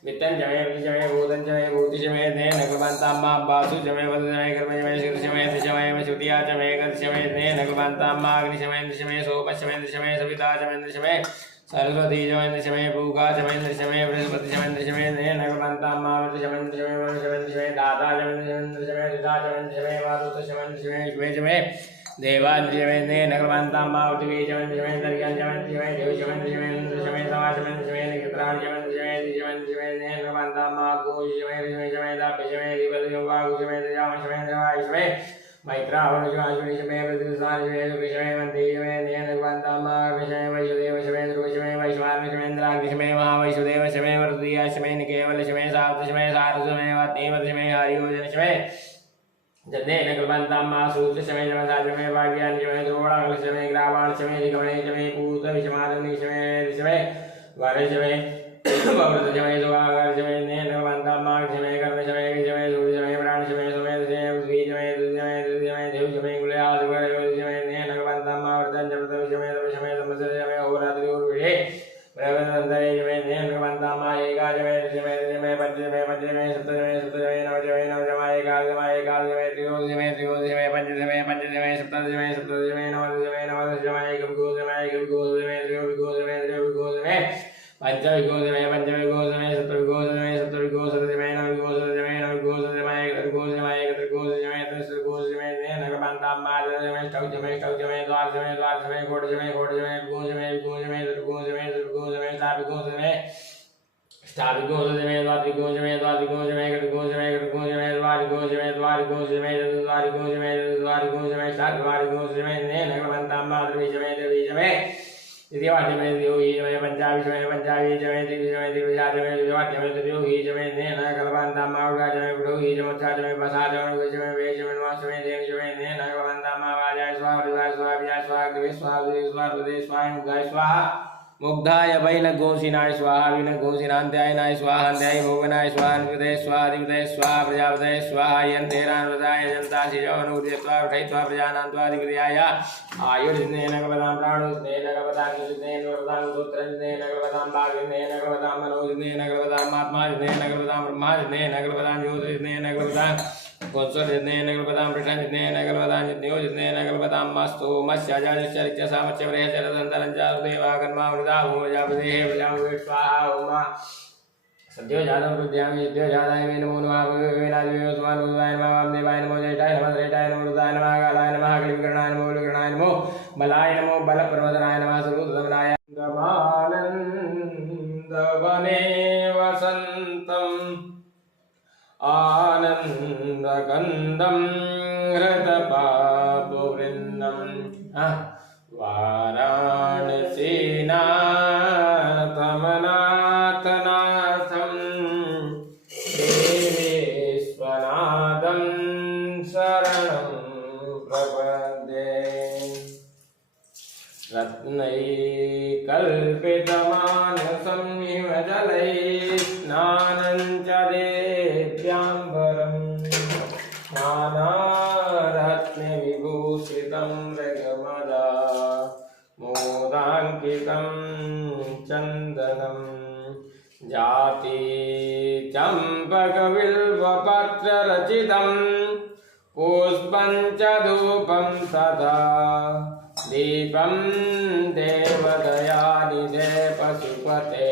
वित्तं च मे विजमे भूतं च मे भूतिशमे नेन कृपन्ताम्मा बासु च मे वदनमे कर्मजमे श्रुतिशमे दिशमे श्रुतिया च मे गतिशमे नेन कृपन्ताम्मा अग्निशमे दिशमे सोमशमे दिशमे सविता च मे दिशमे सरस्वती च मे दिशमे भूगा च मे दिशमे बृहस्पति च मे दिशमे नेन कृपन्ताम्मा दिशमे दिशमे वंशमे दिशमे दाता च मे दिशमे दिशा च मे दिशमे वारुत च मे दिशमे शुभे च मे देवान् दिशमे नेन कृपन्ताम्मा उद्वे च मे दिशमे दर्यान् च मे दिशमे देव च मे दिशमे दिशमे समाज च मे दिशमे नक्षत्राणि च मे दिशमे दिशमे नेन कृपन्ताम्मा गोष च मे दिशमे च मे दाप्य च मे दिवदयो वागु च मे दयाम च मे देवाय च मे मैत्रावण च मे च मे प्रतिसान च मे च मे वन्दे च मे नेन कृपन्ताम्मा च मे वैश्वदेव च मे ध्रुव च मे वैश्वानर च मे इन्द्राग्नि च मे महावैश्वदेव च मे वरदीया च मे निकेवल च मे सात च मे सारु च मे वात्मेव च मे हरियोजन च मे जन्नेन कृपन्ताम्मा सूत्र च मे जमसा च मे भाग्यानि च मे द्रोणांग च मे ग्रावाण च मे दिगमणे च मे पूत विषमादनि च मे वर च मे भवृत च मे सुभागर च मे नेन कृपन्ताम्मा च मे कर्म च मे च मे सूर्य च मे प्राण च मे सुमेध च मे पृथ्वी च मे देव च मे कुलयाद च मे नेन कृपन्ताम्मा वर्धन च पृथ्वी च मे तप च मे संवत्सर च मे होरात्रि उर्विषे ब्रह्मनन्दने च मे नेन कृपन्ताम्मा एका च मे पंच च मे सप्त च मे नव च मे एकादश च मे त्रियोदश च मे पंच च मे सप्त च मे नवदश च मे एकविंशोदश च मे त्रयोविंशोदश च मे त्रयोविंशोदश च मे पंचविंशोदश च मे पंचविंशोदश च मे सप्तविंशोदश च मे नवविंशोदश च मे नवविंशोदश च मे एकत्रिंशोदश च मे एकत्रिंशोदश च मे त्रिंशोदश च मे नेन कृपन्ताम्मा च मे ष्टौ च मे द्वादश च मे षोडश च मे विंशोदश च मे त्रिविंशोदश च मे चतुर्विंशोदश च मे अष्टाविंशोदश च मे अष्टाविंशोदश च मे द्वात्रिंशोदश च मे द्वात्रिंशोदश च मे एकत्रिंशोदश च मे एकत्रिंशोदश च मे द्वारिंशोदश च मे द्वारिंशोदश च मे चतुर्द्वारिंशोदश च मे चतुर्द्वारिंशोदश च मे षड्द्वारिंशोदश च मे नेन कृपन्ताम्मा त्रिविंशोदश च मे त्रिविंशोदश च मे द्वितीयवाक्य में द्वियोही च मे पंचावी च मे पंचावी च मे त्रिविंशोदश च मे त्रिविंशोदश च मे द्वितीयवाक्य में तृतीयोही च मे नेन कृपन्ताम्मा उर्गा च मे पुरोही च मत्था च मे पसा च मे च मे वेश च मे नमः च मे देव च मे नेन कृपन्ताम्मा वाजाय स्वाहा विवाय स्वाहा विजय स्वाहा ग्रहे स्वाहा विजय स्वाहा हृदय स्वाहा मुग्धाय स्वाहा मुग्धाय वैनघोषिनाय स्वाहा विनघोषिनान्त्यायनाय स्वाहा अन्त्याय भोगनाय स्वाहा निपतये स्वाहा अधिपतये स्वाहा प्रजापतये स्वाहा यन्तेरान्वदाय जनता शिरोनुदय स्वाहा उठयित्वा प्रजानां त्वाधिपत्याय आयुर्जिनेन कृपतां प्राणोजिनेन कृपतां युजिनेन कृपतां सूत्रजिनेन कृपतां भागजिनेन कृपतां मनोजिनेन कृपतां आत्माजिनेन कृपतां ब्रह्माजिनेन कृपतां ज्योतिर्जिनेन कृपतां गोत्सर्जिनेन कृपतां वृषजिनेन कृपतां जिज्ञोजिनेन कृपतां मस्तु मत्स्याजानिश्चरित्य सामच्य व्रहेचरदन्तरं च देवाकर्मा वृदा भूमजापदेः प्रजामुखे स्वाहा ओम सद्यो जातं प्रद्यामि सद्यो जाताय मे नमो नमः वेनादिवेव स्वानुदाय नमः वामदेवाय नमो जयटाय नमः श्रेष्ठाय नमो रुद्राय नमः कालाय नमः कलिविकरणाय नमो विकरणाय नमो बलाय नमो बलप्रमदनाय नमः सर्वोत्तमनाय वने वसन्तम् आनन्दकन्दं हृतपापवृन्दं वाराणसीनाथमनाथनाथं देवेश्वनाथं शरणं प्रपद्ये रत्नैकल्पितमानसं इव जलैः स्नानं च देव्याम्बरं नानारत्नविभूषितं मृगमदा मोदाङ्कितं चन्दनं जाति चम्पकबिल्वपत्ररचितं पुष्पं च धूपं तथा दीपं देवदयानिधे पशुपते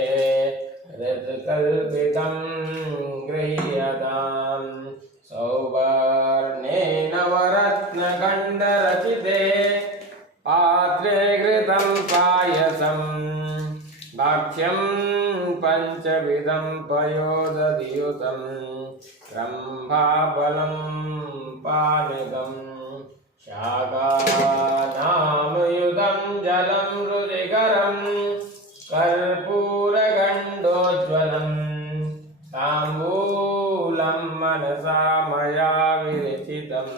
हृत्कल्पितं गृह्यतां सौवर्णेन वरत्नखण्डरचिते पात्रे घृतं पायसं भक्ष्यं पञ्चविधं पयोदधियुतं रम्भाफलं पानकम् शाकानामयुधं जलं रुचिकरं कर्पूरगण्डोज्ज्वलं ताम्बूलं मनसा मया विरचितं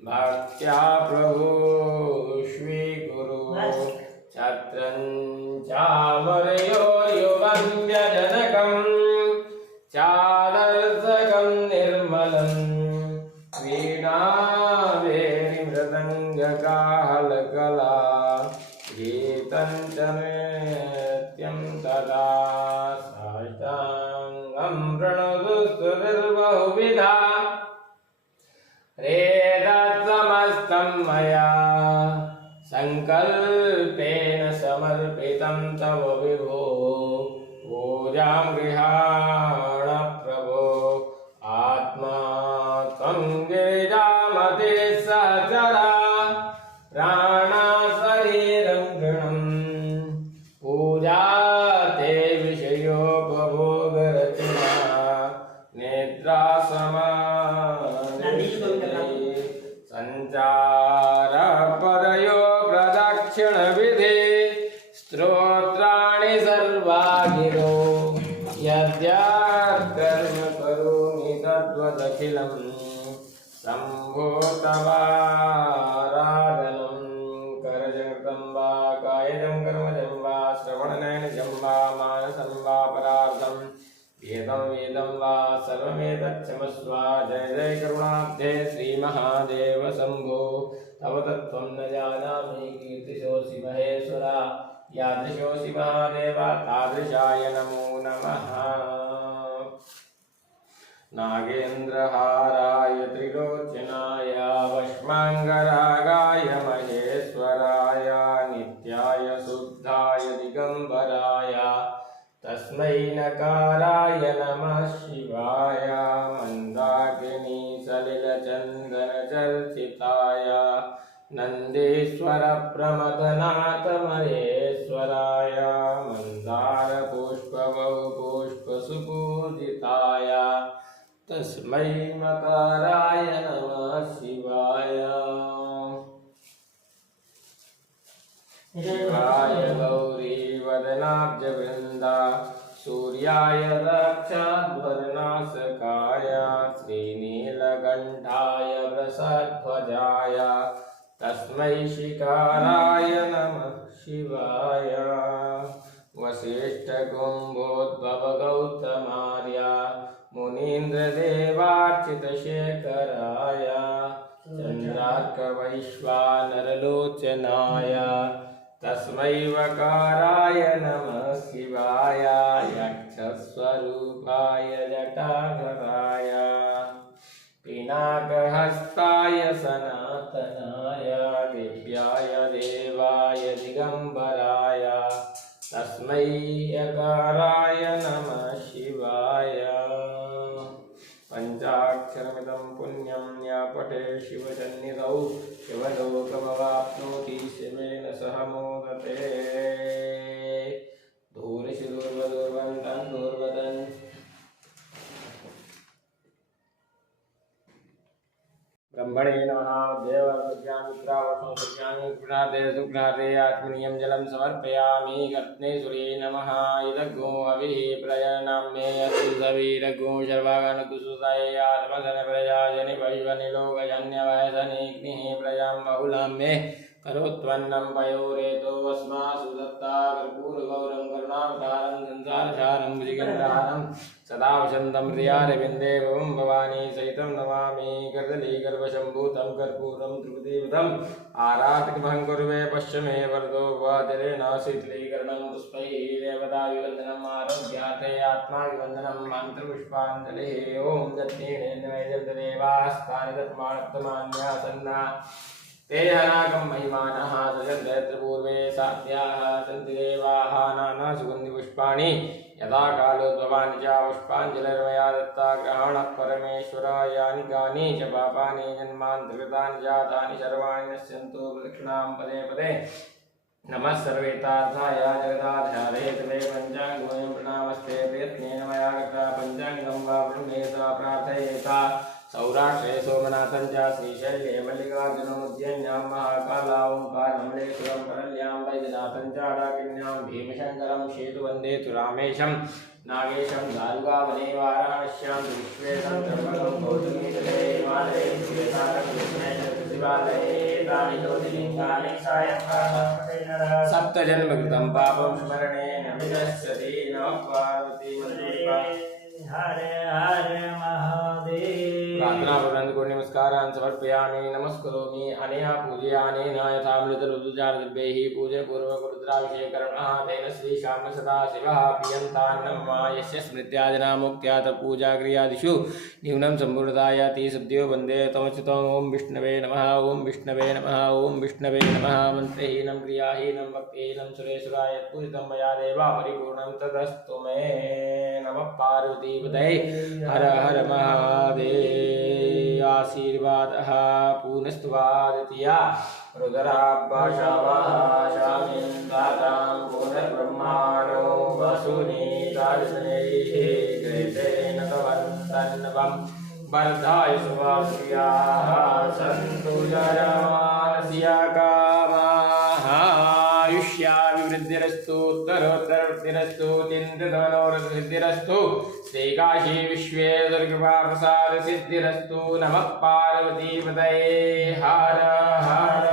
भक्त्या प्रभो स्वीकुरु छत्रं चामरयो युवं व्यजनकं चादर्शकं निर्मलं वीणावेणीमृदङ्गकाहलकला गीतं च नृत्यं तदा गृहाण प्रभो आत्मा त्वं गिरिजामते सहचरा प्राणा शरीरं गृणं पूजा ते विषयोपभोगरचना नेत्रा संचार पदयो प्रदक्षिण विधि स्तोत्राणि सर्वा गिरो यद्यत्कर्म करोमि तद्वदखिलं शम्भो तवाराधनं करजङ्कृतं वा कायजं कर्मजं वा श्रवणनयनजं वा मानसं वा परार्थं वेदं वा सर्वमेतच्छमस्व जय जय करुणाब्धे श्रीमहादेव शम्भो तव तत्त्वं न जानामि कीर्तिशोऽसि महेश्वरा यादृशोऽसि महादेव तादृशाय नमो नमः नागेन्द्रहाराय त्रिलोचनाय वष्माङ्गरागाय महेश्वराय नित्याय शुद्धाय दिगम्बराय तस्मै नकाराय नमः शिवाय मन्दाकिनी सलिलचन्दनचर्चिताय नन्देश्वर प्रमदनाथ महेश्वराय मन्दारपुष्पबहुपुष्पसुपूजिताय तस्मै मकाराय नमः शिवाय शिवाय गौरी वदनाब्जवृन्दा सूर्याय दक्षाध्वरनाशकाय श्रीनीलकण्ठाय वृषध्वजाय तस्मै शिकाराय नमः शिवाय वसिष्ठकुम्भोद्भव गौतमार्य मुनीन्द्रदेवार्चितशेखराय चन्द्रार्कवैश्वानरलोचनाय तस्मै वकाराय नमः शिवाय यक्षस्वरूपाय जटाधराय पिनाकहस्ताय सनातनाय दिव्याय देवाय दिगम्बराय तस्मै यकाराय नमः शिवाय पंचाक्षरमिदं पुण्यं या पठे शिवसन्निधौ शिवलोकमवाप्नोति शिवेन सह मोदते धूरिषि दूर्वदूर्वन्तं दूर्वदन् ब्रह्मणे नमः देवसुज्ञामित्रावशो सुज्ञामि कृष्णादे आत्मनीयं जलं समर्पयामि कर्त्नेश्वरी नमः इदग्गो हविः प्रजननं मे अतिसवीरग्गो सर्वागणकुसुताय आत्मधन प्रजाजनि वैश्वनिलोकजन्यवयसनिग्निः प्रजां बहुलां मे करोत्वन्नं पयोरेतो वस्मासु दत्ता कर्पूरगौरं करुणावतारं संसारसारं भुजगेन्द्रहारं सदा वसन्तं प्रियारविन्दे भवं भवानी सहितं नमामि कर्दलीगर्भशम्भूतं कर्पूरं त्रिपुटीयुतं आराधकमहं कुर्वे पश्य मे वरदो वातिरेण शीतलीकरणं पुष्पैः देवताभिवन्दनम् आरोग्यार्थे आत्माभिवन्दनं मन्त्रपुष्पाञ्जलिः ॐ दक्षिणेन्द्रदेवास्तानि तत्मानत्तमान्यासन्ना ते हनाकं महिमानः सजन्तपूर्वे साध्याः सन्ति देवाः नानासुगन्धिपुष्पाणि यदा कालोद्भवानि च पुष्पाञ्जलिर्मया दत्ता ग्रहाणः परमेश्वर यानि कानि च पापानि जन्मान्तर्गतानि जातानि सर्वाणि नश्यन्तु प्रदक्षिणां पदे पदे नमः सर्वेतार्थाय जगदाधारे तवे पञ्चाङ्गं प्रणामस्ते प्रयत्नेन मया कृता पञ्चाङ्गं वा ब्रह्मेता प्रार्थयेता सौराष्ट्रे सोमनाथं च श्रीशैले मल्लिकार्जुनमुद्यन्यां महाकालां ओंकारमलेश्वरं परल्यां वैद्यनाथं च डाकिन्यां भीमशङ्करं सेतुवन्दे तु रामेशं नागेशं दारुकावने वाराणस्यां विश्वेशं सर्वगं गौतमीतटे हिमालये शिवेशाकं शिवालये तानि ज्योतिर्लिङ्गानि सायंकालं सप्तजन्मकृतं पापं स्मरणेन विनश्यति नमः पार्वती हरे हरे महादेव प्रार्थना नमस्कारान् समर्पयामि नमस्करोमि अनया पूजयानेन यथामृतरुद्रजानदिव्यैः पूजे पूर्वकरुद्राभिषेकर्मः तेन श्रीशाम सदाशिवः प्रियन्तान्नमा यस्य स्मृत्यादिना मुक्त्यात् पूजाक्रियादिषु न्यूनं सम्पूर्णतायाति सद्यो वन्दे तमच्युतम् ॐ विष्णवे नमः ॐ विष्णवे नमः ॐ विष्णवे नमः मन्त्रहीनं क्रियाहीनं भक्तिहीनं सुरेश्वराय यत्पूजितं मया देव परिपूर्णं तदस्तु मे नमः पार्वतीपतये हर हर महादेव आशीर्वादः पुनस्त्वादित्या रुद्राभाषावः शामिन्दातां पुनर्ब्रह्माणो वसुनीतादशनैः कृतेन तवन्तन्वं वर्धाय सुवास्याः सन्तु जरमानस्य कामाः आयुष्याभिवृद्धिरस्तु उत्तरोत्तरवृद्धिरस्तु चिन्तितमनोरथसिद्धिरस्तु श्रीकाशी विश्वेश्वरकृपाप्रसादसिद्धिरस्तु नमः पार्वतीपतये हर हर